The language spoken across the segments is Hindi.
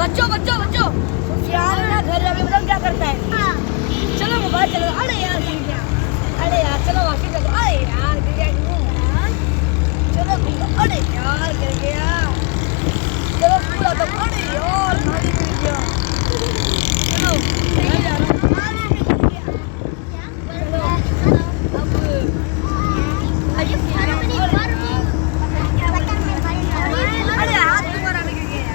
बच्चों बच्चों बच्चों यार ना घर जाके बताओ क्या करता है। चलो मोबाइल चलो। अरे यार गिर गया। अरे यार चलो वापस चलो। अरे यार गिर गया। चलो अरे यार गिर गया। चलो स्कूल आता हूँ। अरे यार खाली गिर गया। चलो घर जा रहा हूँ। अरे हाथ तुम्हारा गिर गया यार।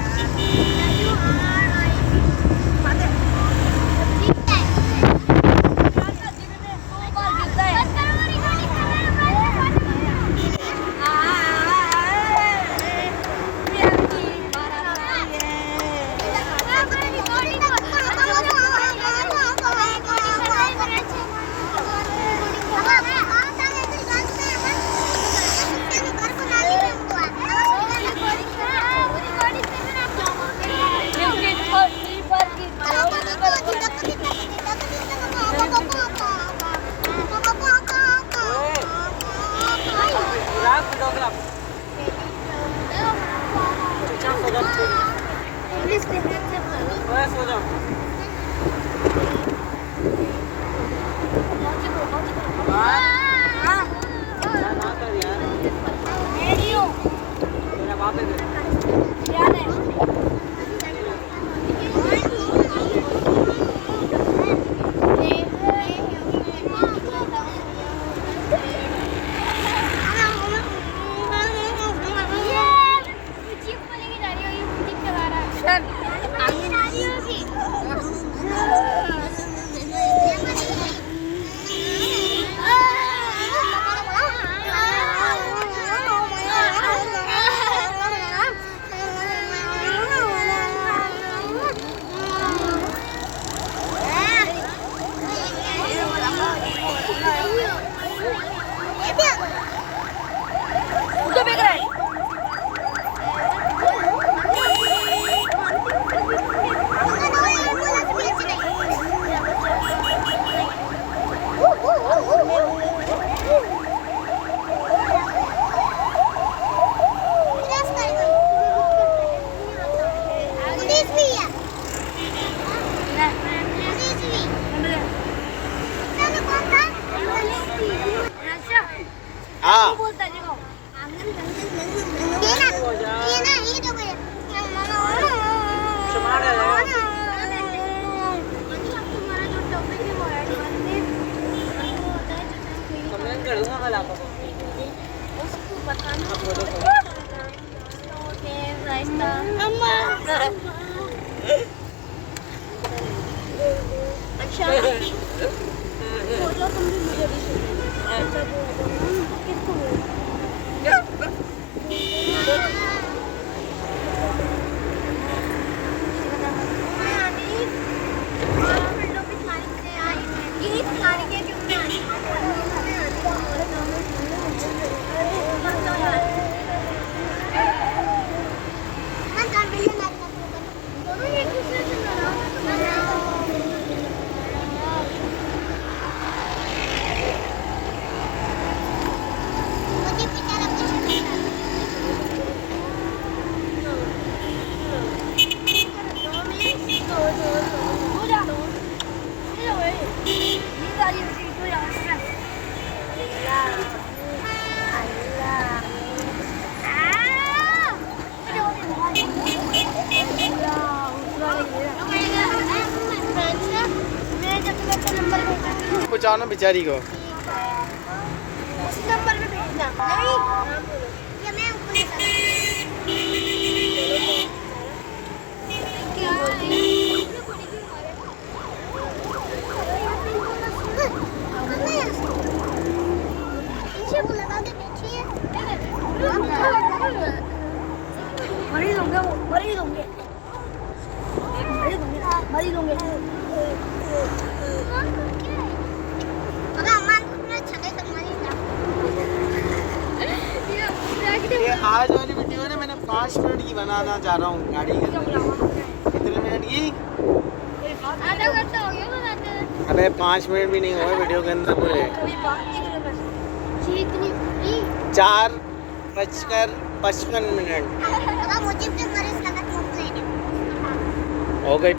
पहुंचाओ ना बेचारी को। उस नंबर पे भेजना। नहीं ये मैं मरी दूंगे। ये आज वाली वीडियो है ना, मैंने 5 मिनट की बनाना चाह रहा हूँ गाड़ी के अंदर। कितने मिनट की? आधा घंटा हो गया ना। अबे 5 मिनट भी नहीं हुए वीडियो के अंदर पूरे। 4:55 मिनट। हो गई